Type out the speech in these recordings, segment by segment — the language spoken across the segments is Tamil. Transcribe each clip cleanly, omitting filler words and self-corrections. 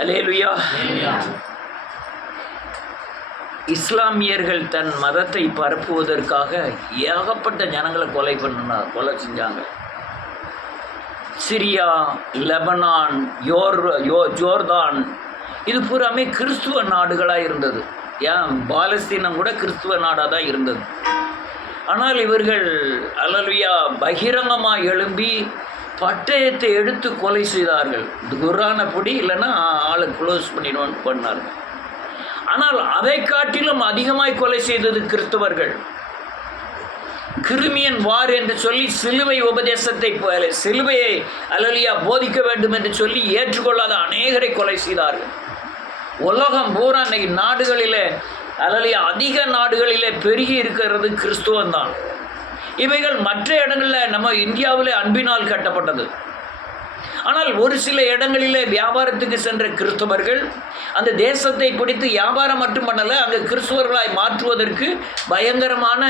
அல்லேலூயா. இஸ்லாமியர்கள் தன் மதத்தை பரப்புவதற்காக ஏகப்பட்ட ஜனங்களை கொலை செஞ்சாங்க. சிரியா, லெபனான், ஜோர்தான், இது பூராமே கிறிஸ்துவ நாடுகளாக இருந்தது. ஏன் பாலஸ்தீனம் கூட கிறிஸ்துவ நாடாக தான் இருந்தது. ஆனால் இவர்கள் அல்லேலூயா பகிரங்கமாக எழும்பி பட்டயத்தை எடுத்து கொலை செய்தார்கள். குர்ஆனை பிடி, இல்லைன்னா ஆளை க்ளோஸ் பண்ணிடுவோன்னு பண்ணார்கள். ஆனால் அதை காட்டிலும் அதிகமாய் கொலை செய்தது கிறிஸ்தவர்கள். கிருமியன் வார் என்று சொல்லி சிலுவை உபதேசத்தை, சிலுவையை அல்லேலூயா போதிக்க வேண்டும் என்று சொல்லி ஏற்றுக்கொள்ளாத அநேகரை கொலை செய்தார்கள். உலகம் பூரா இன்னைக்கு நாடுகளிலே அல்லேலூயா அதிக நாடுகளிலே பெருகி இருக்கிறது கிறிஸ்துவந்தான். இவைகள் மற்ற இடங்களில் நம்ம இந்தியாவிலே அன்பினால் கட்டப்பட்டது. ஆனால் ஒரு சில இடங்களிலே வியாபாரத்துக்கு சென்ற கிறிஸ்தவர்கள் அந்த தேசத்தை பிடித்து வியாபாரம் மட்டும் பண்ணலை, அங்கே கிறிஸ்தவர்களாய் மாற்றுவதற்கு பயங்கரமான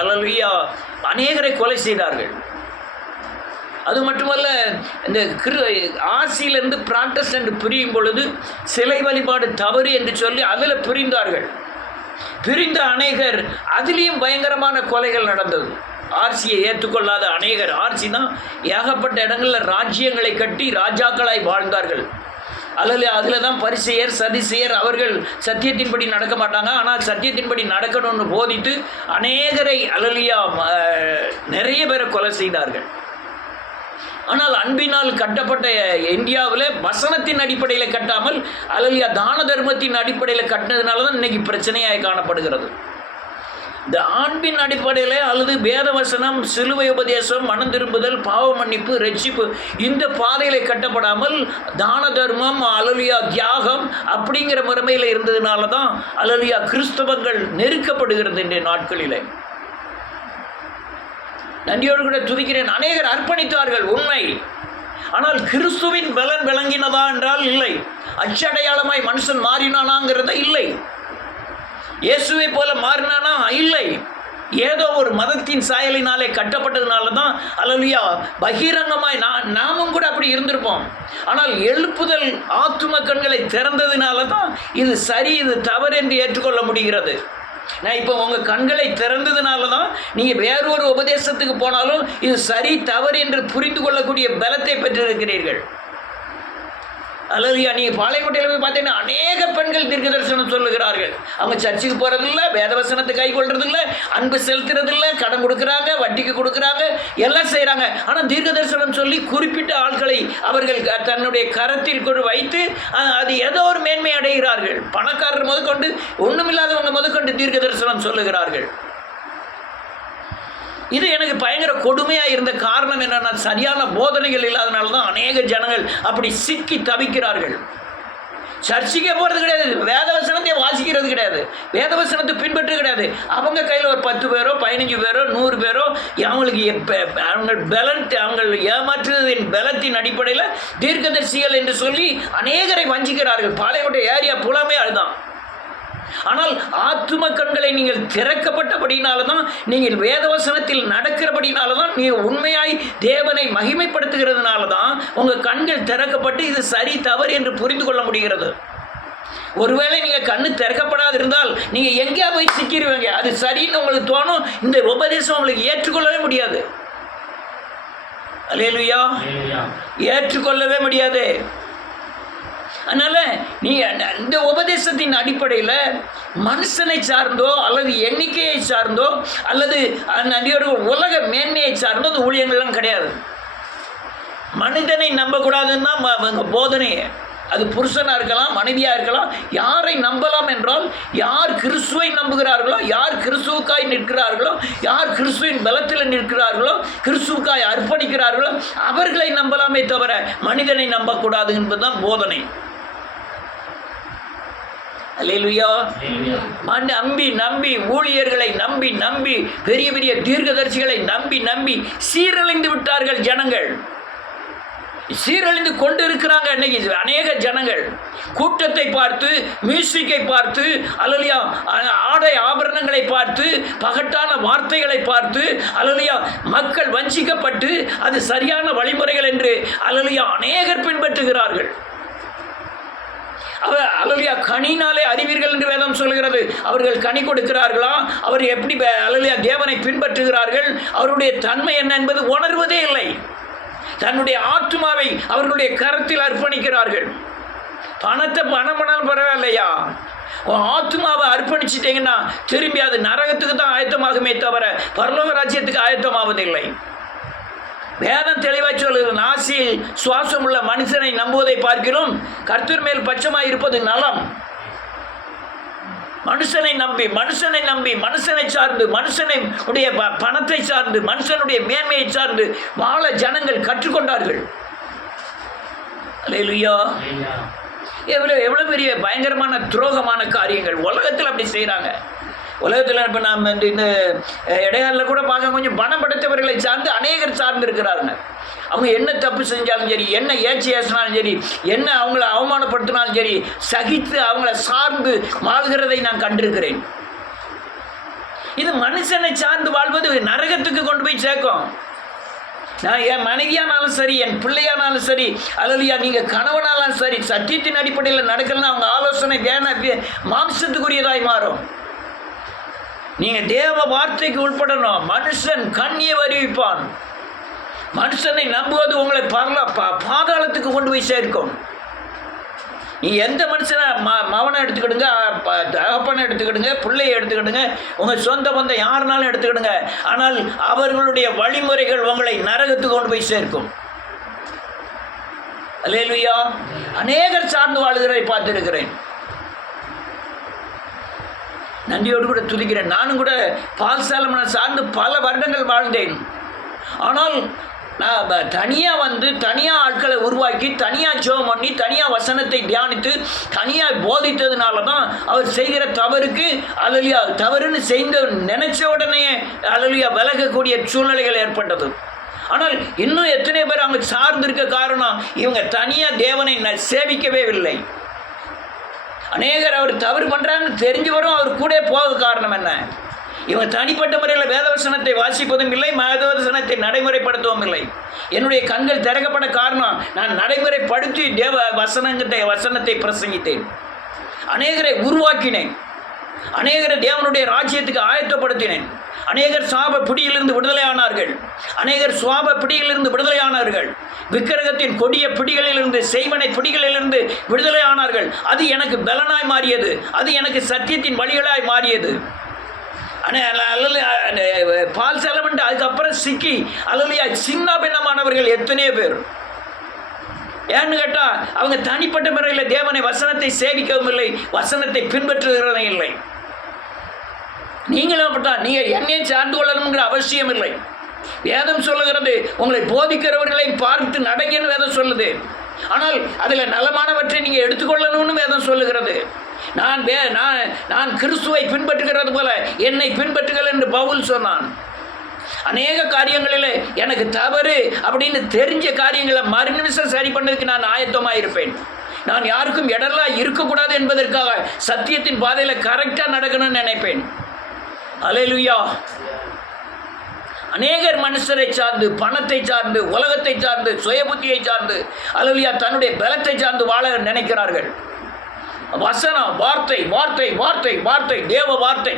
அல்லேலூயா அநேகரை கொலை செய்தார்கள். அது மட்டுமல்ல, இந்த ஆசியிலிருந்து பிராட்டஸ்டன்ட் பிரியும் பொழுது சிலை வழிபாடு தவறு என்று சொல்லி அதில் பிரிந்தார்கள். பிரிந்த அநேகர் அதிலையும் பயங்கரமான கொலைகள் நடந்தது. ஆர்சியை ஏற்றுக்கொள்ளாத அநேகர், ஆர்சி தான் ஏகப்பட்ட இடங்களில் ராஜ்யங்களை கட்டி ராஜாக்களாய் வாழ்ந்தார்கள். அதில் தான் பரிசேயர், சதிசேயர், அவர்கள் சத்தியத்தின்படி நடக்க மாட்டாங்க, ஆனால் சத்தியத்தின்படி நடக்கணும்னு போதித்து அநேகரை அல்லேலூயா நிறைய பேரை கொலை செய்தார்கள். ஆனால் அன்பினால் கட்டப்பட்ட இந்தியாவில் வசனத்தின் அடிப்படையில் கட்டாமல் அல்லேலூயா தான தர்மத்தின் அடிப்படையில் கட்டினதுனால தான் இன்றைக்கி பிரச்சனையாக காணப்படுகிறது. இந்த அன்பின் அடிப்படையில் அல்லது வேத வசனம், சிலுவை உபதேசம், மனம் திரும்புதல், பாவ மன்னிப்பு, ரட்சிப்பு, இந்த பாதையில் கட்டப்படாமல் தான தர்மம், அல்லேலூயா தியாகம் அப்படிங்கிற முறைமையில் இருந்ததுனால தான் அல்லேலூயா கிறிஸ்தவங்கள் நெருக்கப்படுகிறது இன்றைய நாட்களில். நன்றியோடு கூட துதிக்கிறேன். அநேகர் அர்ப்பணித்தார்கள், உண்மை. ஆனால் கிறிஸ்துவின் பலன் விளங்கினதா என்றால் இல்லை. அச்சடையாளமாய் மனுஷன் மாறினானாங்கிறத இல்லை. இயேசுவை போல மாறினானா? இல்லை. ஏதோ ஒரு மதத்தின் சாயலினாலே கட்டப்பட்டதுனால தான் அல்லேலூயா பகிரங்கமாய் நாமும் கூட அப்படி இருந்திருப்போம். ஆனால் எழுப்புதல் ஆத்தும கண்களை திறந்ததுனால தான் இது சரி, இது தவறு என்று ஏற்றுக்கொள்ள முடிகிறது. நான் இப்போ உங்கள் கண்களை திறந்ததுனால தான் நீங்கள் வேறொரு உபதேசத்துக்கு போனாலும் இது சரி தவறு என்று புரிந்து கொள்ளக்கூடிய பலத்தை பெற்றிருக்கிறீர்கள். அல்லேலூயா. நீங்கள் பாளையங்கோட்டையில் போய் பார்த்தீங்கன்னா அநேக பெண்கள் தீர்க்க தரிசனம் சொல்லுகிறார்கள். அவங்க சர்ச்சுக்கு போகிறதில்ல, வேதவசனத்தை கை கொள்றதில்லை, அன்பு செலுத்துறதில்லை, கடன் கொடுக்குறாங்க, வட்டிக்கு கொடுக்குறாங்க, எல்லாம் செய்கிறாங்க. ஆனால் தீர்க்க தரிசனம் சொல்லி குறிப்பிட்ட ஆட்களை அவர்கள் தன்னுடைய கரத்தில் கொண்டு வைத்து அது ஏதோ ஒரு மேன்மை அடைகிறார்கள். பணக்காரர் முதற்கொண்டு, ஒன்றுமில்லாதவங்க முதற்கொண்டு தீர்க்க தரிசனம் சொல்லுகிறார்கள். இது எனக்கு பயங்கர கொடுமையாக இருந்த காரணம் என்னென்னா, சரியான போதனைகள் இல்லாதனால தான் அநேக ஜனங்கள் அப்படி சிக்கி தவிக்கிறார்கள். சர்ச்சைக்கே போகிறது கிடையாது, வேதவசனத்தை வாசிக்கிறது கிடையாது, வேதவசனத்தை பின்பற்று கிடையாது. அவங்க கையில் ஒரு 10 பேரோ 15 பேரோ 100 பேரோ அவங்களுக்கு அவங்க அவங்கள் ஏமாற்றுவதின் பலத்தின் அடிப்படையில் தீர்க்கதரிசிகள் என்று சொல்லி அநேகரை வஞ்சிக்கிறார்கள். பாளையங்கோட்டை ஏரியா புலமே அதுதான். ஆனால் ஆத்தும கண்களை நீங்கள் திறக்கப்பட்டபடினால தான், நீங்கள் வேதவசனத்தில் நடக்கிறபடினால தான், நீங்கள் உண்மையாய் தேவனை மகிமைப்படுத்துகிறதுனால தான் உங்கள் கண்கள் திறக்கப்பட்டு இது சரி தவறு என்று புரிந்து கொள்ள முடிகிறது. ஒருவேளை நீங்கள் கண்ணு திறக்கப்படாது இருந்தால் நீங்கள் எங்கேயா போய் சிக்கிடுவீங்க. அது சரின்னு உங்களுக்கு தோணும், இந்த உபதேசம் உங்களுக்கு ஏற்றுக்கொள்ளவே முடியாது. அல்லேலூயா. ஏற்றுக்கொள்ளவே முடியாது. அதனால் நீ இந்த உபதேசத்தின் அடிப்படையில் மனுஷனை சார்ந்தோ அல்லது எண்ணிக்கையை சார்ந்தோ அல்லது உலக மேன்மையை சார்ந்தோ அந்த ஊழியங்கள்லாம் கிடையாது. மனிதனை நம்பக்கூடாதுன்னு தான் போதனையே. அது புருஷனாக இருக்கலாம், மனைவியாக இருக்கலாம். யாரை நம்பலாம் என்றால், யார் கிறிஸ்துவை நம்புகிறார்களோ, யார் கிறிஸ்துவுக்காய் நிற்கிறார்களோ, யார் கிறிஸ்துவின் பலத்தில் நிற்கிறார்களோ, கிறிஸ்துவுக்காய் அர்ப்பணிக்கிறார்களோ அவர்களை நம்பலாமே தவிர மனிதனை நம்பக்கூடாது என்பதுதான் போதனை. அல்லேலூயா. நம்பி ஊழியர்களை நம்பி பெரிய பெரிய தீர்க்கதரிசிகளை நம்பி சீரழிந்து விட்டார்கள் ஜனங்கள். சீரழிந்து கொண்டு இருக்கிறாங்க இன்னைக்கு அநேக ஜனங்கள். கூட்டத்தை பார்த்து, மியூசிக்கை பார்த்து, அல்லேலூயா ஆடை ஆபரணங்களை பார்த்து, பகட்டான வார்த்தைகளை பார்த்து, அல்லேலூயா மக்கள் வஞ்சிக்கப்பட்டு அது சரியான வழிமுறைகள் என்று அல்லேலூயா அநேகர் பின்பற்றுகிறார்கள். அல்லேலூயா கனினாலே அறிவீர்கள் என்று வேதம் சொல்கிறது. அவர்கள் கனி கொடுக்கிறார்களா? அவர் எப்படி அல்லேலூயா தேவனை பின்பற்றுகிறார்கள்? அவருடைய தன்மை என்ன என்பது உணர்வதே இல்லை. தன்னுடைய ஆத்மாவை அவர்களுடைய கரத்தில் அர்ப்பணிக்கிறார்கள். பணத்தை பணம் பண்ணாலும் பரவாயில்லையா, ஆத்மாவை அர்ப்பணிச்சிட்டீங்கன்னா திரும்பி அது நரகத்துக்கு தான் ஆயத்தமாகுமே தவிர பரலோக ராஜ்யத்துக்கு ஆயத்தமாவதில்லை. வேதம் தெளிவாக சொல்லுது, நாசியில் சுவாசம் உள்ள மனுஷனை நம்புவதை பார்க்கிறோம் கர்த்தர் மேல் பட்சமாக இருப்பது நலம். மனுஷனை நம்பி மனுஷனை சார்ந்து மனுஷனுடைய பணத்தை சார்ந்து மனுஷனுடைய மேன்மையை சார்ந்து வாழ ஜனங்கள் கற்றுக்கொண்டார்கள். அல்லேலூயா. எவ்வளோ பெரிய பயங்கரமான துரோகமான காரியங்கள் உலகத்தில் அப்படி செய்கிறாங்க. உலகத்தில் இப்போ நாம் இந்த இடையாளில் கூட பார்க்க கொஞ்சம் பணம் படைத்தவர்களை சார்ந்து அநேகர் சார்ந்து இருக்கிறாருங்க. அவங்க என்ன தப்பு செஞ்சாலும் சரி, என்ன ஏச்சி ஏசினாலும் சரி, என்ன அவங்கள அவமானப்படுத்தினாலும் சரி, சகித்து அவங்கள சார்ந்து வாழ்கிறதை நான் கண்டிருக்கிறேன். இது மனுஷனை சார்ந்து வாழ்வது நரகத்துக்கு கொண்டு போய் சேர்க்கும். நான் என் மனைவியானாலும் சரி, என் பிள்ளையானாலும் சரி, அல்லையா நீங்கள் கணவனாலும் சரி, சத்தியத்தின் அடிப்படையில் நடக்கலன்னா அவங்க ஆலோசனை மாம்சத்துக்குரியதாய் மாறும். நீங்கள் தேவ வார்த்தைக்கு உட்படணும். மனுஷன் கண்ணியை அறிவிப்பான். மனுஷனை நம்புவது உங்களை பாதாளத்துக்கு கொண்டு போய் சேர்க்கும். நீ எந்த மனுஷனை மவனை எடுத்துக்கிடுங்க, தகப்பனை எடுத்துக்கிடுங்க, பிள்ளையை எடுத்துக்கிடுங்க, உங்கள் சொந்த பந்தம் யாருனாலும் எடுத்துக்கிடுங்க, ஆனால் அவர்களுடைய வழிமுறைகள் உங்களை நரகத்துக்கு கொண்டு போய் சேர்க்கும். அல்லேலூயா. அநேகர் சார்ந்து வாழ்கிறதை பார்த்திருக்கிறேன். நன்றியோடு கூட துதிக்கிறேன். நானும் கூட பால் சாலமனை சார்ந்து பல வருடங்கள் வாழ்ந்தேன். ஆனால் நான் தனியாக ஆட்களை உருவாக்கி, தனியாக ஜெபம் பண்ணி, தனியாக வசனத்தை தியானித்து, தனியாக போதித்ததுனால தான் அவர் செய்கிற தவறுக்கு அல்லேலூயா தவறுன்னு செய்த நினைச்ச உடனே அல்லேலூயா விலகக்கூடிய சூழ்நிலைகள் ஏற்பட்டது. ஆனால் இன்னும் எத்தனை பேர் அவங்க சார்ந்து இருக்க காரணம், இவங்க தனியாக தேவனை சேவிக்கவே இல்லை. அநேகர் அவர் தவறு பண்ணுறாங்கன்னு தெரிஞ்சு வரும் அவர் கூட போக காரணம் என்ன? இவங்க தனிப்பட்ட முறையில் வேதவசனத்தை வாசிப்பதும் இல்லை, வேதவசனத்தை நடைமுறைப்படுத்தவும் இல்லை. என்னுடைய கண்கள் திறக்கப்பட காரணம், நான் நடைமுறைப்படுத்தி வசனத்தை பிரசங்கித்தேன். அநேகரை உருவாக்கினேன். அநேகரை தேவனுடைய ராஜ்யத்துக்கு ஆயத்தப்படுத்தினேன். அநேகர் சாப பிடியிலிருந்து விடுதலையானார்கள். அநேகர் சுவாப பிடியிலிருந்து விடுதலையானார்கள். விக்கிரகத்தின் கொடிய பிடிகளிலிருந்து, செய்வனை பிடிகளிலிருந்து விடுதலையானார்கள். அது எனக்கு பலனாய் மாறியது. அது எனக்கு சத்தியத்தின் வழிகளாய் மாறியது. பால் செலவன்ட்டு அதுக்கப்புறம் சிக்கி அல்லையா சின்ன பின்னமானவர்கள் எத்தனையோ பேர். ஏன்னு கேட்டால் அவங்க தனிப்பட்ட முறையில் தேவனை வசனத்தை சேவிக்கவும் இல்லை, வசனத்தை பின்பற்றுகிறதும் இல்லை. நீங்களும் அப்படித்தான். நீங்கள் என்னையும் சார்ந்து கொள்ளணுங்கிற அவசியம் இல்லை. வேதம் சொல்லுகிறது உங்களை போதிக்கிறவர்களை பார்த்து நடங்கன்னு வேதம் சொல்லுது. ஆனால் அதில் நலமானவற்றை நீங்கள் எடுத்துக்கொள்ளணும்னு வேதம் சொல்லுகிறது. நான் கிறிஸ்துவை பின்பற்றுகிறது போல என்னை பின்பற்றுங்கள் என்று பவுல் சொன்னான். அநேக காரியங்களில் எனக்கு தவறு அப்படின்னு தெரிஞ்ச காரியங்களை மறுநிமிஷம் சரி பண்ணதுக்கு நான் ஆயத்தமாக இருப்பேன். நான் யாருக்கும் இடரெல்லாம் இருக்கக்கூடாது என்பதற்காக சத்தியத்தின் பாதையில் கரெக்டாக நடக்கணும்னு நினைப்பேன். அல்லேலூயா. அநேகர் மனுஷரை சார்ந்து, பணத்தை சார்ந்து, உலகத்தை சார்ந்து, சுயபுத்தியை சார்ந்து, அல்லேலூயா தன்னுடைய பலத்தை சார்ந்து வாழ நினைக்கிறார்கள். வசனம், வார்த்தை, வார்த்தை, வார்த்தை, வார்த்தை, தேவ வார்த்தை,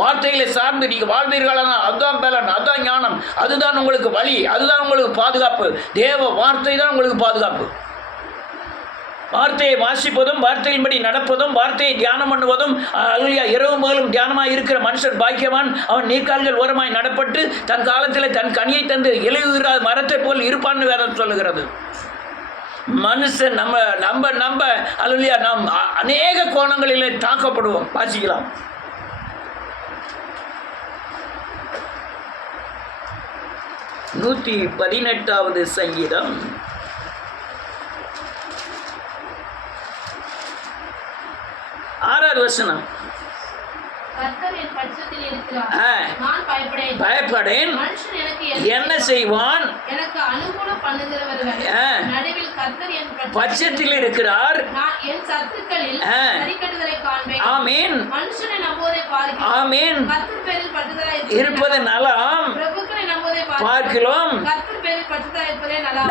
வார்த்தைகளை சார்ந்து நீங்கள் வாழ்வீர்களானா அதுதான் பலன், அதுதான் ஞானம், அதுதான் உங்களுக்கு வழி, அதுதான் உங்களுக்கு பாதுகாப்பு. தேவ வார்த்தை தான் உங்களுக்கு பாதுகாப்பு. வார்த்தையை வாசிப்பதும், வார்த்தையின்படி நடப்பதும், வார்த்தையை தியானம் பண்ணுவதும், அல்லேலூயா இரவு பகலும் தியானமாக இருக்கிற மனுஷன் பாக்கியவான். அவன் நீர்க்கால்கள் ஓரமாய் நடப்பட்டு தன் காலத்தில் தன் கனியை தந்து இலையுகிற மரத்தை போல் இருப்பான்னு வேதம் சொல்லுகிறது. மனுஷன் நம்ம அல்லேலூயா நாம் அநேக கோணங்களிலே தாக்கப்படுவோம். வாசிக்கலாம். நூற்றி 18வது சங்கீதம் 6வது வசனம். பயப்படேன், என்ன செய்வான்? பட்சத்தில் இருக்கிறார். ஆமீன், ஆமீன். இருப்பது நலம், பார்க்கிறோம்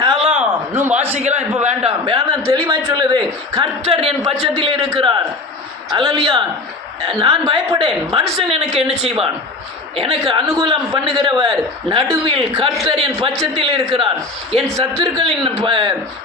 நலம். இன்னும் வாசிக்கலாம், இப்ப வேண்டாம். வேதம் தெளிவாய் சொல்லுது, கர்த்தர் என் பட்சத்தில் இருக்கிறார். அல்லேலூயா. நான் பயப்படேன், மனுஷன் எனக்கு என்ன செய்வான்? எனக்கு அனுகூலம் பண்ணுகிறவர் நடுவில் கர்த்தர் என் பட்சத்தில் இருக்கிறார். என் சத்துருக்களின்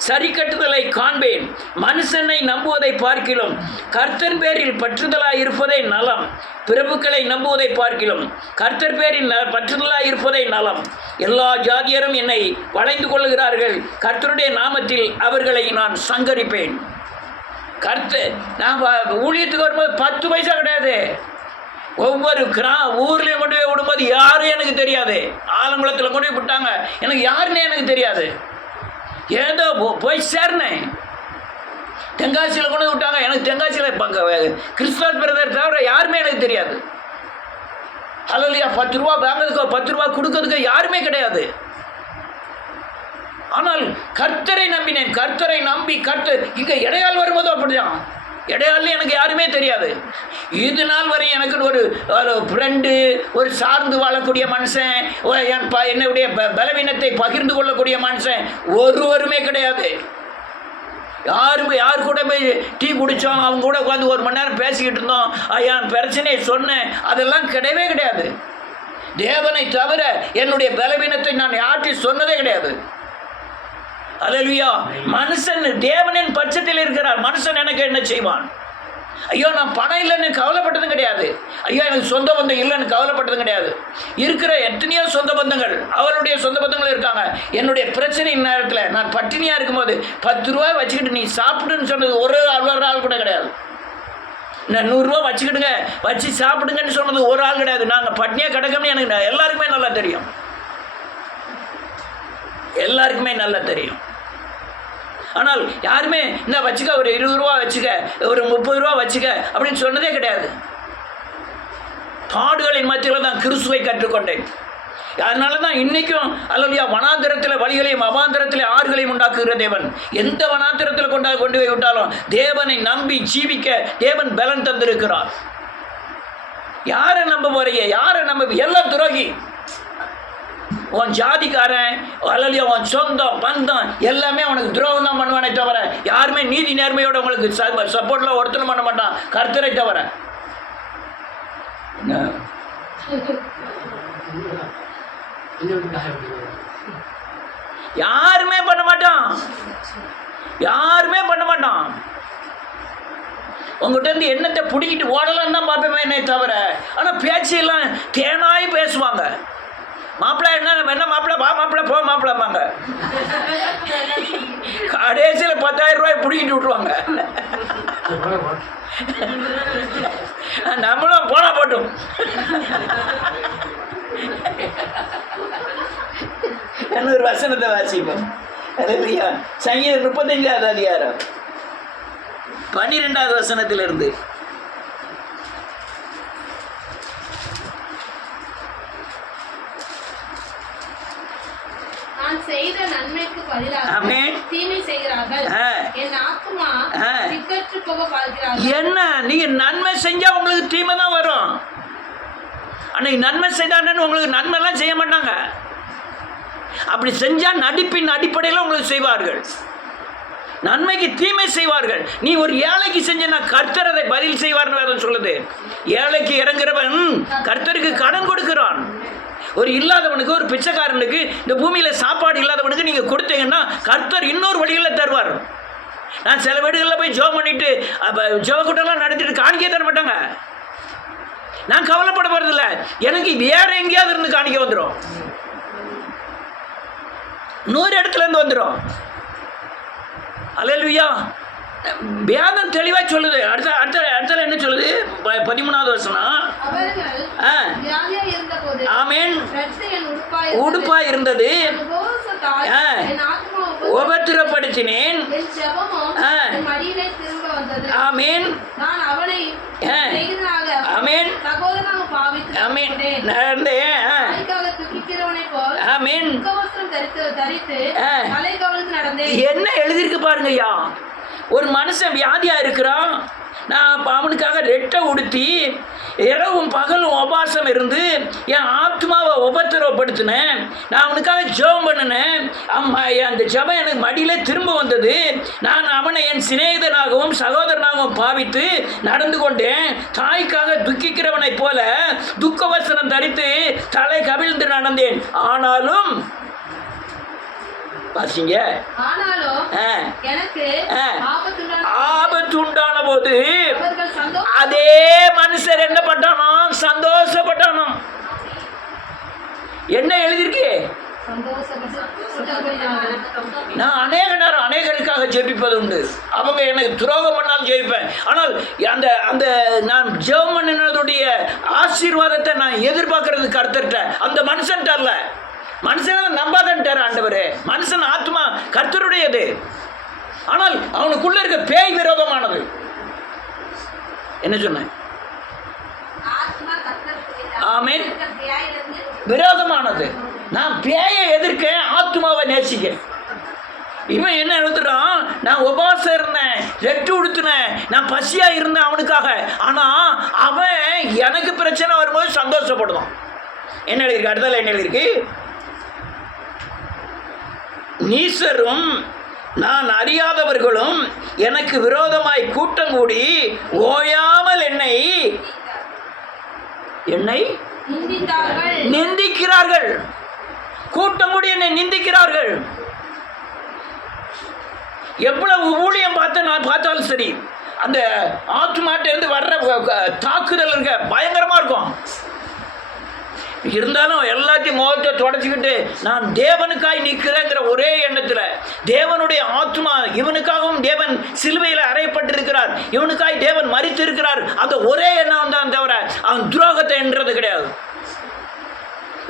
சரி கட்டுதலை காண்பேன். மனுஷனை நம்புவதை பார்க்கிலும் கர்த்தர் பேரில் பற்றுதலாய் இருப்பதை நலம். பிரபுக்களை நம்புவதை பார்க்கிலும் கர்த்தர் பேரில் பற்றுதலாய் இருப்பதை நலம். எல்லா ஜாதியரும் என்னை வளைந்து கொள்ளுகிறார்கள், கர்த்தருடைய நாமத்தில் அவர்களை நான் சங்கரிப்பேன். கர்த்தர், நான் ஊழியத்துக்கு வரும்போது 10 பைசா கிடையாது. ஒவ்வொரு ஊர்லேயும் கொண்டு போய் விடும்போது யாரும் எனக்கு தெரியாது. ஆலங்குளத்தில் கொண்டு போய் விட்டாங்க, எனக்கு யாருன்னே எனக்கு தெரியாது. ஏதோ போய் சேர்னேன். தென்காசியில் கொண்டு விட்டாங்க, எனக்கு தென்காசியில் கிறிஸ்துவ பிரதர் தவிர யாருமே எனக்கு தெரியாது. அல்லையா, 10 ரூபா வாங்கிறதுக்கோ 10 ரூபா கொடுக்கறதுக்கோ யாருமே கிடையாது. ஆனால் கர்த்தரை நம்பினேன். கர்த்தரை நம்பி கர்த்தர் இங்கே இடையால் வரும்போதும் அப்படிதான். இடையால் எனக்கு யாருமே தெரியாது. இது நாள் வரை எனக்கு ஒரு ஃப்ரெண்டு, ஒரு சார்ந்து வாழக்கூடிய மனுஷன், என்னுடைய பலவீனத்தை பகிர்ந்து கொள்ளக்கூடிய மனுஷன் ஒருவருமே கிடையாது. யார் கூட போய் டீ குடித்தோம், அவங்க கூட உட்காந்து 1 மணி நேரம் பேசிக்கிட்டு இருந்தோம், என் பிரச்சனையை சொன்னேன், அதெல்லாம் கிடையவே கிடையாது. தேவனை தவிர என்னுடைய பலவீனத்தை நான் யார்கிட்டையும் சொன்னதே கிடையாது. அல்லேலூயா. மனுஷன் தேவனின் பட்சத்தில் இருக்கிறார். மனுஷன் எனக்கு என்ன செய்வான்? ஐயோ, நான் பணம் இல்லைன்னு கவலைப்பட்டதும் கிடையாது. ஐயோ, எனக்கு சொந்த பந்தம் இல்லைன்னு கவலைப்பட்டதும் கிடையாது. இருக்கிற எத்தனையோ சொந்த பந்தங்கள், அவருடைய சொந்த பந்தங்கள் இருக்காங்க. என்னுடைய பிரச்சனை நேரத்தில் நான் பட்டினியாக இருக்கும்போது 10 ரூபா வச்சுக்கிட்டு நீ சாப்பிடுன்னு சொன்னது ஒரு ஆள் கூட கிடையாது. நான் 100 ரூபா வச்சுக்கிடுங்க, வச்சு சாப்பிடுங்கன்னு சொன்னது ஒரு ஆள் கிடையாது. நாங்கள் பட்டினியாக கிடக்கணும்னு எனக்கு எல்லாருக்குமே நல்லா தெரியும். எல்லாருக்குமே நல்லா தெரியும். ஆனால் யாருமே இந்த வச்சுக்க, ஒரு 20 ரூபா வச்சுக்க, ஒரு 30 ரூபா வச்சுக்க அப்படின்னு சொன்னதே கிடையாது. பாடுகளின் மத்தியில் தான் கிறிஸ்துவை கற்றுக்கொண்டேன். அதனால தான் இன்றைக்கும் அல்லையா, வனாந்திரத்தில் வழிகளையும் அவாந்திரத்தில் ஆறுகளையும் உண்டாக்குகிற தேவன். எந்த வனாந்திரத்தில் கொண்டு போய் விட்டாலும் தேவனை நம்பி ஜீவிக்க தேவன் பலன் தந்திருக்கிறார். யாரை நம்ப போறீங்க? யாரை நம்ப? எல்லாம் துரோகி. உன் ஜாதிக்காரன், அல்லையா, உன் சொந்தம் பந்தம் எல்லாமே உனக்கு துரோகம் தான் பண்ணுவானே தவிர யாருமே நீதி நேர்மையோட உங்களுக்கு சப்போர்ட்லாம் ஒருத்தனும் பண்ண மாட்டான், கர்த்தரை தவிர. யாருமே பண்ண மாட்டான், யாருமே பண்ண மாட்டான். உங்கள்கிட்ட இருந்து என்னத்தை பிடிக்கிட்டு ஓடலாம் தான் பார்ப்பேன் என்னை தவிர. ஆனால் பேச்செல்லாம் தேனாய் பேசுவாங்க. மாப்பிள்ளை என்ன மாப்பிள்ளை, வா மாப்பிள்ளை, போ மாப்பிள்ளைம்பாங்க. கடைசியில் 10,000 ரூபாய் பிடிக்கிட்டு விட்டுருவாங்க. நம்மளும் போனா போட்டும். இன்னொரு வசனத்தை வாசிப்போம். சங்கீதம் 35வது அதிகாரம் 12வது வசனத்திலிருந்து. செய்த நன்மைக்கு பதிலாக தீமை செய்கிறார்கள். என் ஆத்துமா திக்கற்று போக பார்க்கிறார்கள். என்ன, நீங்க நன்மை செஞ்சா உங்களுக்கு தீமை தான் வரும். அன்னைக்கு நன்மை செய்தான்னு உங்களுக்கு நன்மை எல்லாம் செய்ய மாட்டாங்க. அப்படி செஞ்சா நடிப்பின் அடிப்படையில் உங்களுக்கு செய்வார்கள். நன்மைக்கு தீமை செய்வார்கள். நீ ஒரு ஏழைக்கு செஞ்சனா கர்த்தர் அதை பதில் செய்வார்னு வேதம் சொல்லுது. ஏழைக்கு இறங்குறவன் கர்த்தருக்கு கடன் கொடுக்கிறான். ஒரு இல்லாதவனுக்கு, ஒரு பிச்சைக்காரனுக்கு, இந்த பூமியில் சாப்பாடு இல்லாதவனுக்கு நீங்கள் கொடுத்தீங்கன்னா கர்த்தர் இன்னொரு வழிகளில் தருவார். நான் சில வீடுகளில் போய் ஜெபம் பண்ணிட்டு ஜெப கூட்டம்லாம் நடத்திட்டு காணிக்கே தர மாட்டாங்க. நான் கவலைப்பட போகிறதில்ல, எனக்கு வேற எங்கேயாவது இருந்து காணிக்க வந்துடும், 100 இடத்துலேருந்து வந்துடும். அல்லேலூயா. வேதம் தெளிவாக சொல்லுது. அடுத்த என்ன சொல்லுது? 13வது வசனம். ஆமென். உடுப்பா இருந்தது, உபத்திரப்படுத்தினேன். ஆமென். ஆமென். என்ன எழுதியிருக்கு பாருங்கய்யா. ஒரு மனுஷன் வியாதியா இருக்கிறான், நான் அவனுக்காக ரெட்டை உடுத்தி இரவும் பகலும் உபாசம் இருந்து என் ஆத்மாவை உபத்திரவப்படுத்தினேன். நான் அவனுக்காக ஜெபம் பண்ணினேன். அந்த ஜெபம் எனக்கு மடியிலே திரும்ப வந்தது. நான் அவனை என் சிநேகிதனாகவும் சகோதரனாகவும் பாவித்து நடந்து கொண்டேன். தாய்க்காக துக்கிக்கிறவனை போல துக்கவசனம் தரித்து தலை கவிழ்ந்து நடந்தேன். ஆனாலும் பாசிங்க, ஆபத்து உண்டான போது அதே மனுஷர் என்ன பட்டானோ, சந்தோஷப்பட்டானோ. என்ன எழுதியிருக்கு? நான் அநேக நேரம் அநேகருக்காக ஜெபிப்பது உண்டு. அவங்க எனக்கு துரோகம் பண்ணாலும் ஜெபிப்பேன். ஆனால் அந்த அந்த நான் ஜெபம் பண்ணினதுடைய ஆசீர்வாதத்தை நான் எதிர்பார்க்கறது கர்த்தர்ட்ட, அந்த மனுஷன் தரல. மனுஷனை நம்பாதன்ட்டார் ஆண்டவர். மனுஷன் ஆத்மா கர்த்தருடையது. ஆனால் அவனுக்குள்ள இருக்க பேய் விரோதமானது. என்ன சொன்னேன்? ஆமென். விரோதமானது. நான் பேயை எதிர்க்க, ஆத்மாவை நேசிக்க. இவன் என்ன எழுதுறான்? நான் உபவாசம் இருந்தேன், ரெட்டு உடுத்தினேன், நான் பசியா இருந்தேன் அவனுக்காக. ஆனா அவன் எனக்கு பிரச்சனை வரும்போது சந்தோஷப்படுவான். என்ன எழுதியிருக்கு? அடுத்தால என்ன எழுதியிருக்கு? நீசரும் நான் அறியாதவர்களும் எனக்கு விரோதமாய் கூட்டம் கூடி ஓயாமல் என்னை நிந்திக்கிறார்கள். கூட்டம் கூடி என்னை நிந்திக்கிறார்கள். எவ்வளவு ஊழியம் பார்த்தாலும் சரி, அந்த ஆத்மாட்டிலிருந்து வர்ற தாக்குதல் பயங்கரமா இருக்கும். இருந்தாலும் எல்லாத்தையும் முகத்தை தொடச்சிக்கிட்டு நான் தேவனுக்காய் நிற்கிறேங்கிற ஒரே எண்ணத்தில், தேவனுடைய ஆத்மா இவனுக்காகவும் தேவன் சிலுவையில் அறையப்பட்டிருக்கிறார், இவனுக்காய் தேவன் மரித்து இருக்கிறார், அந்த ஒரே எண்ணம் தான் தவிர அவன் துரோகத்தை என்றது கிடையாது.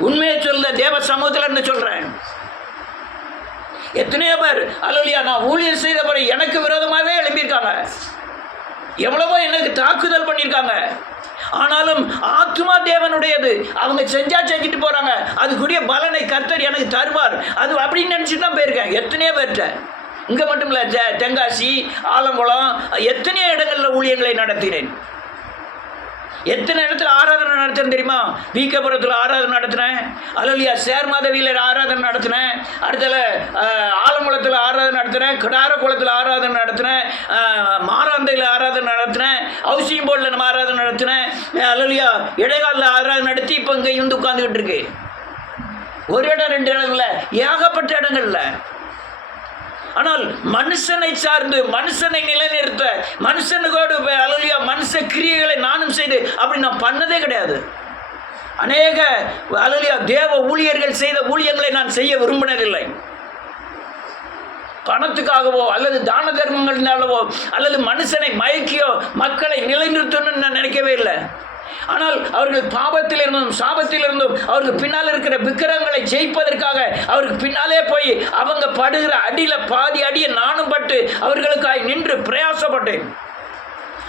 உண்மையை சொல்ல தேவ சமூகத்தில் இருந்து சொல்றேன். எத்தனையோ பேர் அல்லேலூயா நான் ஊழியர் செய்த பிறகு எனக்கு விரோதமாகவே எழுப்பியிருக்காங்க. எவ்வளவோ எனக்கு தாக்குதல் பண்ணியிருக்காங்க. ஆனாலும் ஆத்மா தேவனுடையது. அவங்க செஞ்சுட்டு போறாங்க. அதுக்குரிய பலனை கர்த்தர் எனக்கு தருவார். அது அப்படின்னு நினைச்சுட்டு தான் போயிருக்கேன். எத்தனையோ பேர்கிட்ட, இங்க மட்டும் இல்ல, தென்காசி, ஆலங்குளம், எத்தனையோ இடங்கள்ல ஊழியங்களை நடத்தினேன். எத்தனை இடத்துல ஆராதனை நடத்தினேன் தெரியுமா? வீக்கபுரத்தில் ஆராதனை நடத்தினேன். அல்லேலூயா சேர்மாதவியில் ஆராதனை நடத்தினேன். அடுத்தல ஆலங்குளத்தில் ஆராதனை நடத்தினேன். கிடாரக்குளத்தில் ஆராதனை நடத்தினேன். மாராந்தையில் ஆராதனை நடத்தினேன். ஹவுசிங் போர்டில் நம்ம ஆராதனை நடத்தினேன். அல்லேலூயா இடைக்காலில் ஆராதனை நடத்தி இப்போ இங்கே இருந்து உட்காந்துக்கிட்டு இருக்கு. ஒரு இடம் ரெண்டு இடம் இல்லை, ஏகப்பட்ட இடங்கள்ல. ஆனால் மனுஷனை சார்ந்து, மனுஷனை நிலைநிறுத்த, மனுஷனுக்கோடு அல்லேலூயா மனுஷ கிரியைகளை நானும் செய்து அப்படி நான் பண்ணதே கிடையாது. அநேக அல்லேலூயா தேவ ஊழியர்கள் செய்த ஊழியங்களை நான் செய்ய விரும்பினதில்லை. பணத்துக்காகவோ அல்லது தான தர்மங்களினாலவோ அல்லது மனுஷனை மயக்கியோ மக்களை நிலைநிறுத்தணும்னு நான் நினைக்கவே இல்லை. ஆனால் அவர்கள் பாவத்தில் இருந்தும் சாபத்தில் இருந்தும் அவருக்கு பின்னால் இருக்கிற விக்கிரகங்களை ஜெயிப்பதற்காக அவருக்கு பின்னாலே போய் அவங்க படுகிற அடியில பாதி அடியை நானும் பட்டு அவர்களுக்காக நின்று பிரயாசப்பட்டேன்.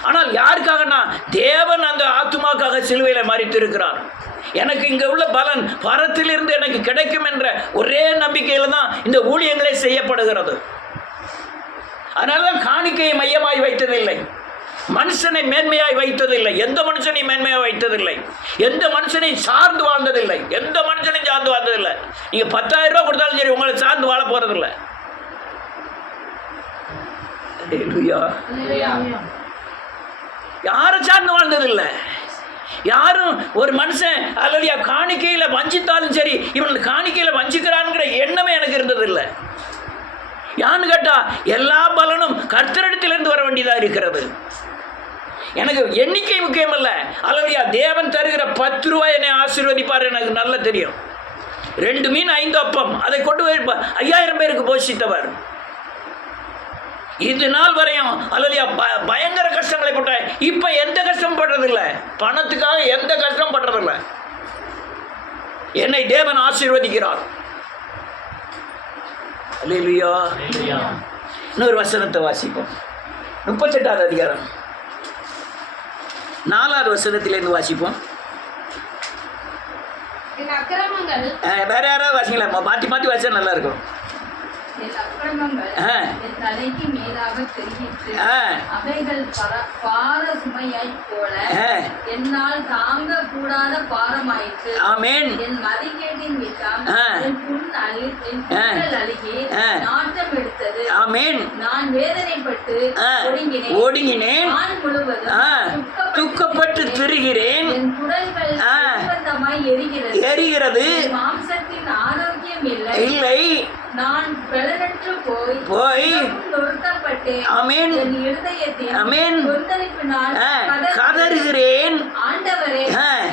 ஆனால் யாருக்காகனா தேவன் அந்த ஆத்துமாக்காக சிலுவையில மரித்து இருக்கிறார். எனக்கு இங்க உள்ள பலன் பரத்திலிருந்து எனக்கு கிடைக்கும் என்ற ஒரே நம்பிக்கையில தான் இந்த ஊழியங்களே செய்யப்படுகிறது. அதனாலதான் காணிக்கையை மையமாய் வைத்ததில்லை, மனுஷனை மேன்மையாய் வைத்ததில்லை, எந்த மனுஷனை மேன்மையாய் வைத்ததில்லை, எந்த மனுஷனை சார்ந்து வாழ்ந்ததில்லை, எந்த மனுஷனையும் சார்ந்து வாழ்ந்ததில்லை. நீங்க 10,000 ரூபாய் கொடுத்தாலும் சரி உங்களை சார்ந்து வாழ போறதில்லை. யாரும் சார்ந்து வாழ்ந்ததில்லை. யாரும் ஒரு மனுஷன் அல்லது காணிக்கையில வஞ்சித்தாலும் சரி இவன் காணிக்கையில வஞ்சிக்கிறான்ங்கிற எண்ணமே எனக்கு இருந்ததில்லை. யான்னு கேட்டா எல்லா பலனும் கர்த்தரிடத்திலிருந்து வர வேண்டியதா இருக்கிறது. எனக்கு எண்ணிக்கை முக்கியம் அல்ல. அல்லேலூயா தேவன் தருகிற 10 ரூபாய் என்னை ஆசீர்வதிப்பார் எனக்கு நல்லா தெரியும். 2 மீன் 5 அப்பம் அதை கொண்டு போய் 5000 பேருக்கு போஷித்தவர். இது நாள் வரையும் அல்லேலூயா பயங்கர கஷ்டங்களை பட்டேன். இப்ப எந்த கஷ்டம் படுறதில்லை, பணத்துக்காக எந்த கஷ்டம் படுறதில்லை. என்னை தேவன் ஆசீர்வதிக்கிறார். அல்லேலூயா. இன்னொரு வசனத்தை வாசிப்போம். 38வது அதிகாரம் 4வது வசனத்திலிருந்து வாசிப்போம். அக்கிரமங்கள் வேற யாராவது வாசிங்களா? மாற்றி மாற்றி வாசிச்சா நல்லா இருக்கும். என் அக்கிரமங்கள் என் தலைக்கு மேலாக பெருகிற்று. அவைகள் பார சுமையாய்ப் போல என்னால் தாங்க கூடாத பாரமாயிற்று. என் மதிகேட்டின் மிச்சம் என் புண்கள் அழுகி நாட்டம் எடுத்தது. நான் வேதனைப்பட்டு ஒடுங்கினேன், நான் முழுவதும் துக்கப்பட்டு திரிகிறேன். என் குடல்கள் எரிகிறது, மாம்சத்தின் ஆரோக்கியம் இல்லை. நான் பலனற்று போய் நொறுக்கப்பட்டேன். என் இருதயத்தின் கொந்தளிப்பினால் கதறுகிறேன். ஆண்டவரே,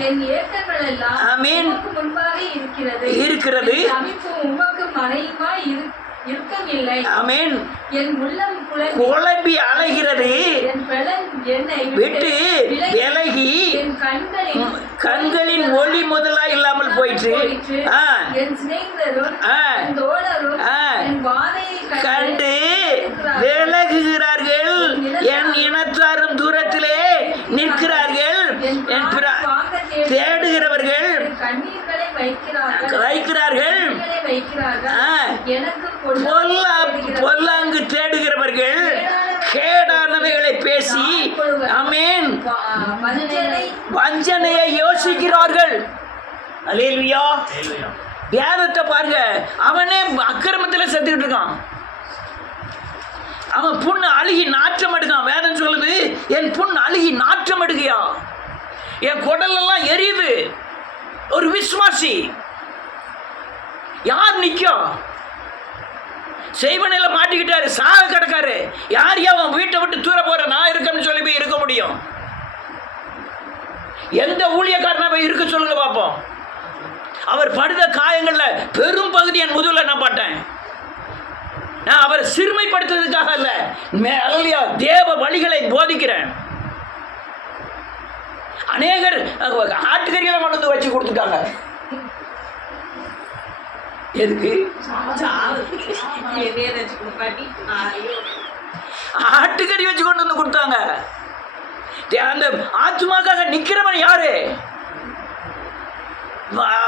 என் ஏக்கங்கள் எல்லாம் உமக்கு முன்பாக இருக்கிறது. சமீபு உமக்கு மறைவாய் இருக்கவில்லை. என் உள்ளம் குழம்பி அலைகிறது. என் பலன் என்னை விட்டு விலகி என் கண்களின் ஒளி முதலா இல்லாமல் போயிற்று. என் சிநேகிதரும் என் தோழரும் என் வாதையை கண்டு விலகுகிறார்கள். என் இனத்தாரும் தூரத்திலே நிற்கிறார்கள். என் தேடுகிறவர்கள் வைக்கிறார்கள். பொல்லாங்கு தேடுகிறவர்கள் கேடானவைகளை பேசி வஞ்சனையை யோசிக்கிறார்கள். அல்லேலூயா. வேதத்தை பாருங்க, அவனே அக்கிரமத்தில் செத்துக்கிட்டு இருக்கான். அவன் புண்ணு அழுகி நாற்றம் எடுக்கான். வேதம் சொல்லுது, என் புண் அழுகி நாற்றம் எடுக்கையா, என் குடல் எல்லாம் எரியுது. ஒரு விசுவாசி யார் நிற்கும்? செய்வனையில் மாட்டிக்கிட்டாரு, சாக கிடக்காரு. யார் அவன் வீட்டை விட்டு தூர போற நான் இருக்கேன்னு சொல்லி போய் இருக்க முடியும்? எந்த ஊழியக்காரனா போய் இருக்க சொல்லுங்க பார்ப்போம். அவர் படுத காயங்கள்ல பெரும் பகுதி என் முதுகுல நான் பட்டேன். நான் அவரை சிறுமைப்படுத்துறதுக்காக அல்ல, அல்லேலூயா, தேவ வழிகளை போதிக்கிறேன். அநேகர் ஆட்டுக்கறிகளை கொண்டு வந்து வச்சு கொடுத்துட்டாங்க. எதுக்கு? ஆட்டுக்கறி வச்சு கொண்டு வந்து கொடுத்தாங்க. அந்த ஆத்மாக்காக நிக்கிறவன் யாரு?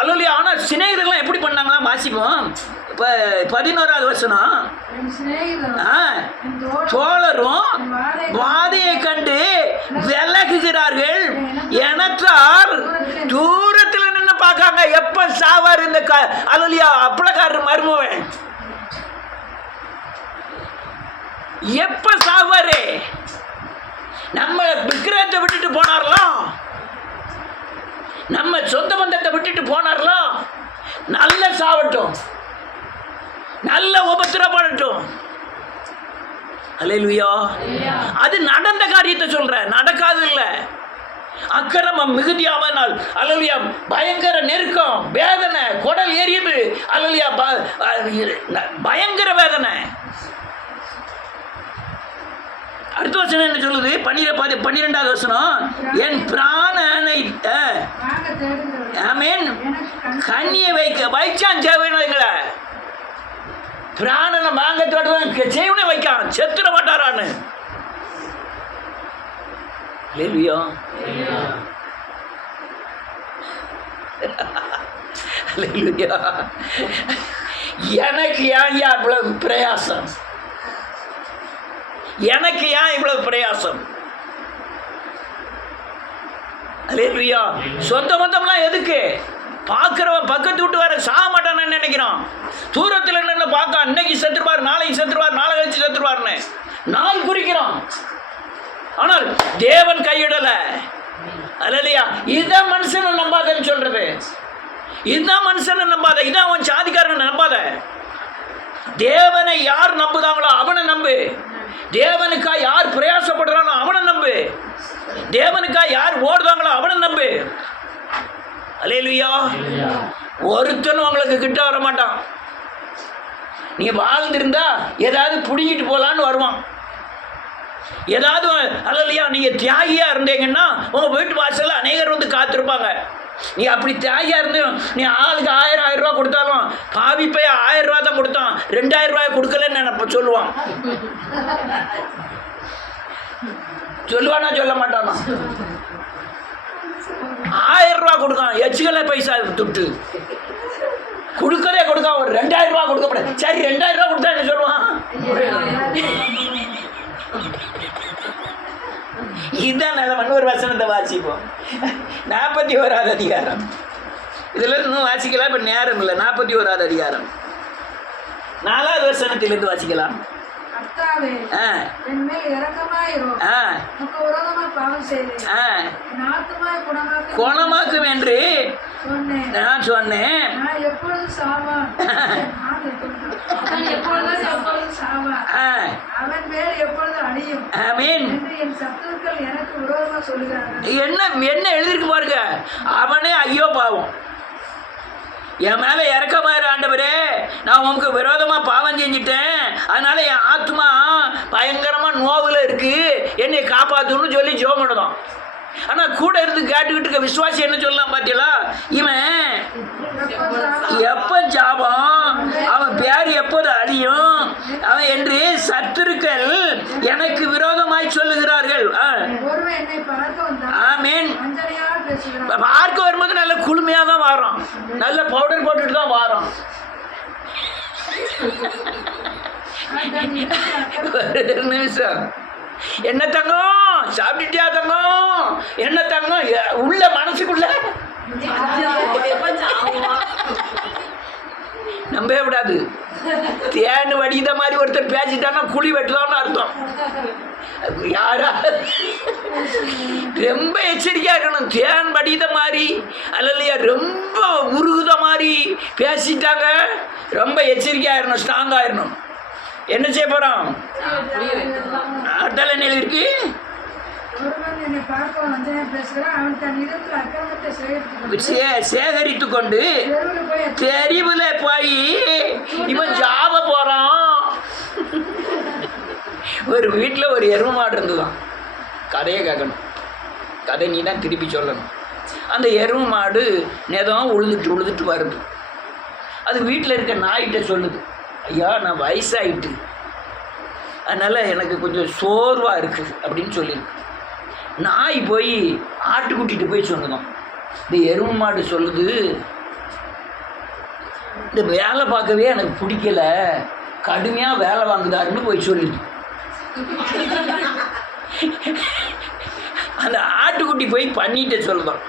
அல்லேலூயா. ஆனா சிநேகிதர்கள்லாம் எப்படி பண்ணாங்களா? வாசிப்போம். இப்ப 11வது வசனம். தோழரும் வாதையை கண்டு விலகுகிறார்கள். எனற்றார் தூரத்தில் நின்று பார்க்காங்க. எப்ப சாவார் இந்த அல்லேலூயா அப்பளக்காரர் மருமவன்? எப்ப சாவாரு? நம்ம விக்கிரகத்தை விட்டுட்டு போனார்லாம், நம்ம சொந்த பந்தத்தை விட்டுட்டு போனார்லாம். நல்ல சாவட்டும், நல்ல உபத்திரப்படட்டும். அல்லேலூயா. அது நடந்த காரியத்தை சொல்ற, நடக்காது இல்ல. அக்கிரமம் மிகுதியாவனால் அல்லேலூயா பயங்கர நெருக்கம், வேதனை, குடல் எரியுது. அல்லேலூயா பயங்கர வேதனை. அடுத்த வசனம் என்ன சொல்லுது? 12வது வசனம். என் பிராணனை கண்ணியை வைச்சான் செய்வனைகளை. பிராணனை வாங்க தோட்டம் செய்வனை வைக்கான், செத்துட மாட்டாரான்னு. அல்லேலூயா. அல்லேலூயா. எனக்கு ஏன் இவ்வளவு பிரயாசம்? எனக்கு ஏன் இவ்வளவு பிரயாசம்? அல்லேலூயா. சொந்த பந்தம்லாம் எதுக்கு? பார்க்கிறவன் பக்கத்து விட்டு வர சாக மாட்டான்னு நினைக்கிறான். தூரத்தில் நின்று பார்க்க, இன்னைக்கு செத்துருவார், நாளைக்கு செத்துருவார், நாளை கழிச்சு செத்துருவார்னு நாள் குறிக்கிறான். ஆனால் தேவன் கையிடல. அல்லேலூயா. இதான் மனுஷனை நம்பாதன்னு சொல்றது. இதுதான் மனுஷனை நம்பாத, இதான் அவன் சாதிக்காரனை நம்பாத. தேவனை யார் நம்புதாங்களோ அவனை நம்பு. தேவனுக்கா யார் பிரயாசப்படுறானோ அவனை நம்பு. தேவனுக்கா யார் ஓடுதாங்களோ அவனை நம்பு. அல்லேலூயா. ஒருத்தனும் உங்களுக்கு கிட்ட வர மாட்டான். நீ வாழ்ந்திருந்தா ஏதாவது புடிங்கிட்டு போலான்னு வருவான். ஏதாவது அல்லேலூயா நீங்க தியாகியா இருந்தீங்கன்னா உங்க வீட்டு வாசல்ல அநேகர் வந்து காத்திருப்பாங்க. நீ அப்படி தியாகியா இருந்து நீ ஆளுக்கு 1000 ரூபா கொடுத்தாலும் பாவி போய் 1000 ரூபா தான் கொடுத்தான், 2000 ரூபாய் கொடுக்கலன்னு நினைப்ப சொல்லுவான். சொல்லுவானா சொல்ல மாட்டானா? 1000 ரூபா கொடுக்கான், எச்சுக்கல பைசா துட்டு. கொடுக்கவே கொடுக்க ஒரு 2000 ரூபா கொடுக்கப்படாது. சரி 2000 ரூபா கொடுத்தா என்ன சொல்லுவான்? இதுதான் நிலைமை. ஒரு வசனத்தை வாசிப்போம். 41வது அதிகாரம். இதுல இன்னும் வாசிக்கலாம், இப்ப நேரம் இல்லை. 41வது அதிகாரம் 4வது வசனத்திலிருந்து வாசிக்கலாம். குணமாக்கும் என்று நான் சொன்னேன். என்ன எழுதிருக்கு பாருங்க. அவனே ஐயோ பாவம், என் மேல இறக்கமாயிரு ஆண்டவரே, நான் உனக்கு விரோதமா பாவம் செஞ்சிட்டேன், அதனால என் ஆத்மா பயங்கரமா நோவுல இருக்கு, என்னை காப்பாத்துன்னு சொல்லி ஜெபம் பண்ணுதான். ஆனா கூட இருந்து கேட்டுக்கிட்டு இருக்க விசுவாசி என்ன சொல்லலாம் பாத்தீங்களா? இவன் எப்ப ஜாபம், அவன் பேர் எப்போது அழியும் அவன் என்று சத்துருக்கள் எனக்கு விரோதமாய் சொல்லுகிறார்கள். ஆமீன். பார்க்க வரும்போது நல்ல குளுமையா தான் வாரோம், நல்ல பவுடர் போட்டுட்டு தான் வாரோம். ஒரு நிமிஷம். என்ன தங்கம் சாப்பிட்டுட்டியா தங்கம்? என்ன தங்கம் உள்ள மனசுக்குள்ள நம்பவே கூடாது. தேன் வடித மாதிரி ஒருத்தர் பேசிட்டான்னா குழி வெட்டலாம்னு அர்த்தம். யாரா ரொம்ப எச்சரிக்கையா இருக்கணும். தேன் வடித மாதிரி அல்லையா ரொம்ப உருகுத மாதிரி பேசிட்டாங்க, ரொம்ப எச்சரிக்கையா இருக்கணும், ஸ்ட்ராங் ஆயிடணும். என்ன செய்ய போறோம்? அடுத்த நிலை இருக்கு. சேகரித்து கொண்டு தெருவுல போய் இவன் ஜாப போறான். ஒரு வீட்டில் ஒரு எருமை மாடு இருந்துதான். கதையை கேட்கணும், கதை நீ தான் திருப்பி சொல்லணும். அந்த எருமை மாடு நேதம் உழுதுட்டு வருது. அது வீட்டில் இருக்க நாய்கிட்ட சொல்லுது, ஐயா நான் வயசாயிட்டு, அதனால் எனக்கு கொஞ்சம் சோர்வாக இருக்குது அப்படின்னு சொல்லியிருக்கு. நாய் போய் ஆட்டுக்குட்டிட்டு போய் சொன்னதான். இந்த எருமை மாடு சொல்லுது, இந்த வேலை பார்க்கவே எனக்கு பிடிக்கல, கடுமையாக வேலை வாங்குதாருன்னு போய் சொல்லுது. அந்த ஆட்டுக்குட்டி போய் பண்ணிட்டு சொல்லுதான்,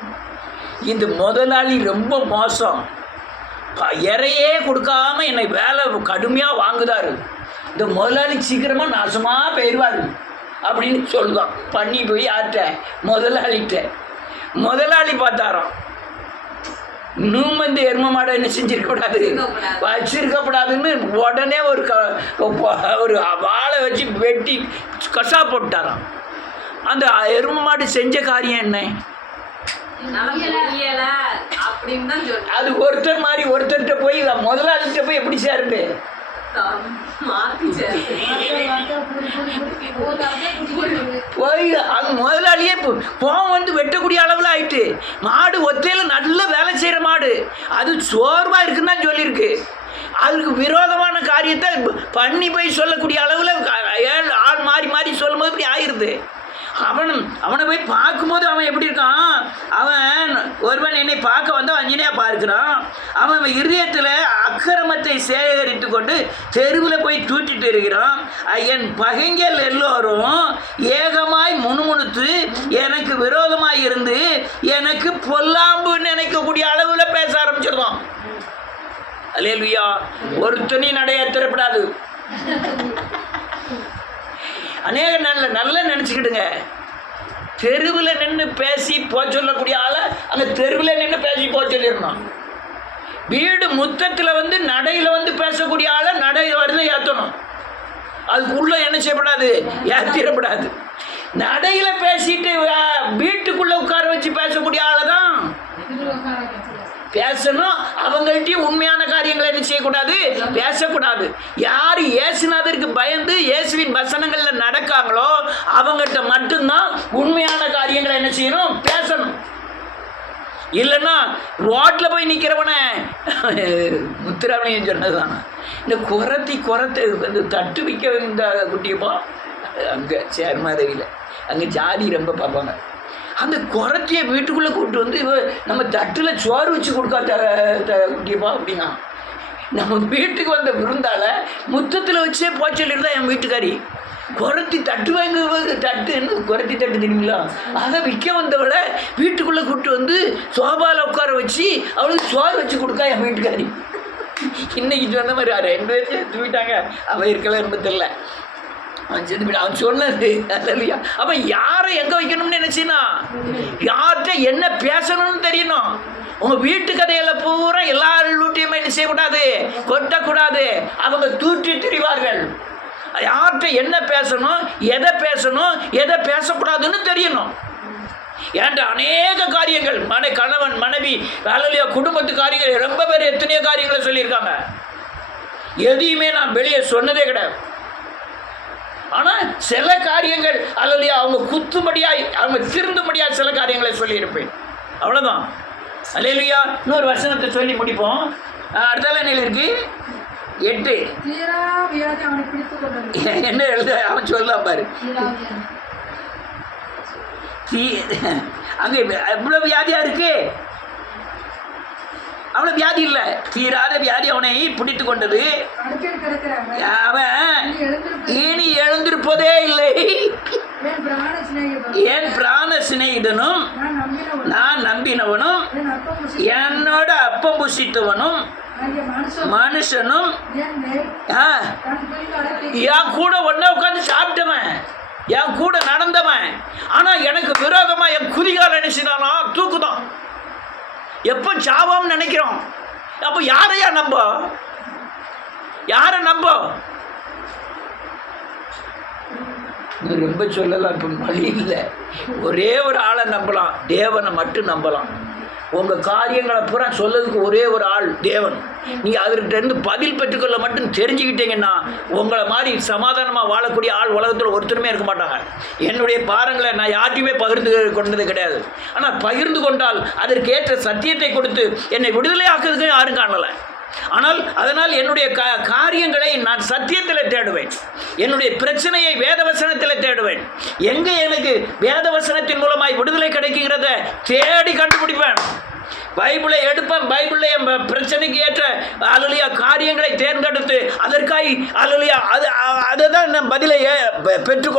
இந்த முதலாளி ரொம்ப மோசம், இறையே கொடுக்காம என்னை வேலை கடுமையாக வாங்குதாரு, இந்த முதலாளி சீக்கிரமாக நாசமாக போயிடுவார் அப்படின்னு சொல்லுதான். பண்ணி போய் ஆட்ட முதலாளிகிட்ட. முதலாளி பார்த்தாராம், இன்னும் இந்த எருமை மாடை என்ன செஞ்சிருக்கக்கூடாது, வச்சிருக்கப்படாதுன்னு உடனே ஒரு வாழை வச்சு வெட்டி கசா போட்டாராம். அந்த எருமை மாடு செஞ்ச காரியம் என்ன? அது ஒருத்தர் மாதிரி ஒருத்தர்கிட்ட போய் முதலாளிகிட்ட போய் எப்படி சேருது? போய் அது முதலாளியே போன் வந்து வெட்டக்கூடிய அளவில் ஆயிட்டு. மாடு ஒத்தையில் நல்ல வேலை செய்கிற மாடு, அது சோர்வாக இருக்குன்னு தான் சொல்லியிருக்கு. அதுக்கு விரோதமான காரியத்தை பண்ணி போய் சொல்லக்கூடிய அளவில் ஆள் மாறி மாறி சொல்லும்போது இப்படி ஆயிடுது. அவனை போய் பார்க்கும்போது அவன் எப்படி இருக்கான்? அவன் ஒருவன் என்னை பார்க்க வந்து அஞ்சனையாக பார்க்கிறான். அவன் இருதயத்தில் அக்கிரமத்தை சேகரித்து கொண்டு தெருவில் போய் தூட்டிட்டு இருக்கிறான். என் பகைஞர் எல்லோரும் ஏகமாய் முணுமுணுத்து எனக்கு விரோதமாய் இருந்து எனக்கு பொல்லாம்பு நினைக்கக்கூடிய அளவில் பேச ஆரம்பிச்சிருந்தோம். அல்லேலூயா. ஒருத்தனையும் நடையேற்றப்படாது. அநேக நல்லா நினச்சிக்கிடுங்க. தெருவில் நின்று பேசி போக சொல்லக்கூடிய ஆளை அங்கே தெருவில் நின்று பேசி போக சொல்லிடணும். வீடு முத்தத்தில் வந்து நடையில் வந்து பேசக்கூடிய ஆளை நடையில் வந்து ஏற்றணும். அதுக்குள்ளே என்ன செய்யப்படாது, ஏற்றிடப்படாது. நடையில் பேசிட்டு வீட்டுக்குள்ளே உட்கார வச்சு பேசக்கூடிய ஆளை தான் பேசணும். அவங்கள்ட்டையும் உண்மையான காரியங்களை என்ன செய்யக்கூடாது, பேசக்கூடாது. யார் இயேசுநாதருக்கு பயந்து இயேசுவின் வசனங்களில் நடக்காங்களோ அவங்கள்ட்ட மட்டும்தான் உண்மையான காரியங்களை என்ன செய்யணும், பேசணும். இல்லைன்னா ரோட்டில் போய் நிற்கிறவனை முத்துராமலிங்கம் சொன்னது தானே, இந்த குரத்தை இந்த தட்டு விற்க இந்த குட்டியப்போ அங்கே சேர்மாதவியில் அங்கே ஜாதி ரொம்ப பார்ப்பாங்க. அந்த குரத்தையை வீட்டுக்குள்ளே கூப்பிட்டு வந்து நம்ம தட்டில் சோறு வச்சு கொடுக்காத குட்டியப்பா அப்படின்னா நம்ம வீட்டுக்கு வந்த விருந்தால முத்தத்தில் வச்சே போய் சொல்லியிருந்தா என் வீட்டுக்காரி குரத்தி தட்டு வாங்குவது தட்டுன்னு குரத்தி தட்டு தெரியுங்களா, அதை விற்க வந்தவளை வீட்டுக்குள்ளே கூப்பிட்டு வந்து சோபாவில் உட்கார வச்சு அவளுக்கு சோறு வச்சு கொடுக்கா என் வீட்டுக்காரி. இன்னைக்கு சொன்ன மாதிரி 2 பேரும் எடுத்து போயிட்டாங்க. அவன் இருக்கலாம் ரொம்ப தெரியல, அவன் செத்து போயிட்டான். அவன் சொன்னது இல்லையா. அப்போ யாரை எங்கே வைக்கணும்னு நினைச்சினா, யார்கிட்ட என்ன பேசணும்னு தெரியணும். உங்கள் வீட்டு கதைகளை பூரா எல்லாருட்டையுமே என்ன செய்யக்கூடாது, கொட்டக்கூடாது. அவங்க தூற்றி திரிவார்கள். யார்கிட்ட என்ன பேசணும், எதை பேசக்கூடாதுன்னு தெரியணும். ஏன்டா அநேக காரியங்கள் கணவன் மனைவி அல்லையா குடும்பத்து காரியங்கள் ரொம்ப பேர் எத்தனையோ காரியங்களை சொல்லியிருக்காங்க. எதையுமே நான் வெளியே சொன்னதே கிடையாது. ஆனால் சில காரியங்கள் அல்லையா அவங்க குத்தும்படியாய் அவங்க திருந்தும்படியாய் சில காரியங்களை சொல்லியிருப்பேன். அவ்வளோதான். அல்லேலூயா. இன்னொரு வசனத்தை சொல்லி முடிப்போம். அடுத்தால என்ன இருக்கு? 8 என்ன எழுத அவன் சொல்லலாம் பாரு. அங்கே எவ்வளவு வியாதியா இருக்கு, அவ்வளவு வியாதி இல்லை, தீராத வியாதி அவனை பிடித்து கொண்டது. அவன் இனி எழுந்திருப்பதே இல்லை. என் பிராண சிநேகிதனும் நான் நம்பினவனும் என்னோட அப்பம் புசித்தவனும் மனுஷனும் என் கூட ஒன்னா உட்காந்து சாப்பிட்டவன், என் கூட நடந்தவன். ஆனா எனக்கு விரோதமா என் குதிகால நினைச்சினானா தூக்குதான். எப்போ சாவான்னு நினைக்கிறோம். அப்போ யாரையா நம்ப, யாரை நம்ப? ரொம்ப சொல்லலாம், இப்போ வழி இல்லை. ஒரே ஒரு ஆளை நம்பலாம், தேவனை மட்டும் நம்பலாம். உங்கள் காரியங்களை பூரா சொல்லதுக்கு ஒரே ஒரு ஆள் தேவன். நீங்கள் அதற்கிட்டேருந்து பதில் பெற்றுக்கொள்ள மட்டும் தெரிஞ்சுக்கிட்டீங்கன்னா உங்களை மாதிரி சமாதானமாக வாழக்கூடிய ஆள் உலகத்தில் ஒருத்தருமே இருக்க மாட்டாங்க. என்னுடைய பாரங்களை நான் யார்ட்டையுமே பகிர்ந்து கொண்டது கிடையாது. ஆனால் பகிர்ந்து கொண்டால் அதற்கேற்ற சத்தியத்தை கொடுத்து என்னை விடுதலை ஆக்குறதுக்கு யாரும் காணலை. அதனால் என்னுடைய காரியங்களை நான் சத்தியத்தில் தேடுவேன். என்னுடைய பிரச்சனையை வேதவசனத்தில் தேடுவேன். எங்கே எனக்கு வேதவசனத்தின் மூலமாய் விடுதலை கிடைக்குங்கிறத தேடி கண்டுபிடிப்பேன். பைபிளை எடுப்பேன். பைபிளில் என் பிரச்சனைக்கு ஏற்ற அல்லையா காரியங்களை தேர்ந்தெடுத்து அதற்காய் அல்லையா அதை தான் நான் பதிலை பெற்றுக்கொள்ள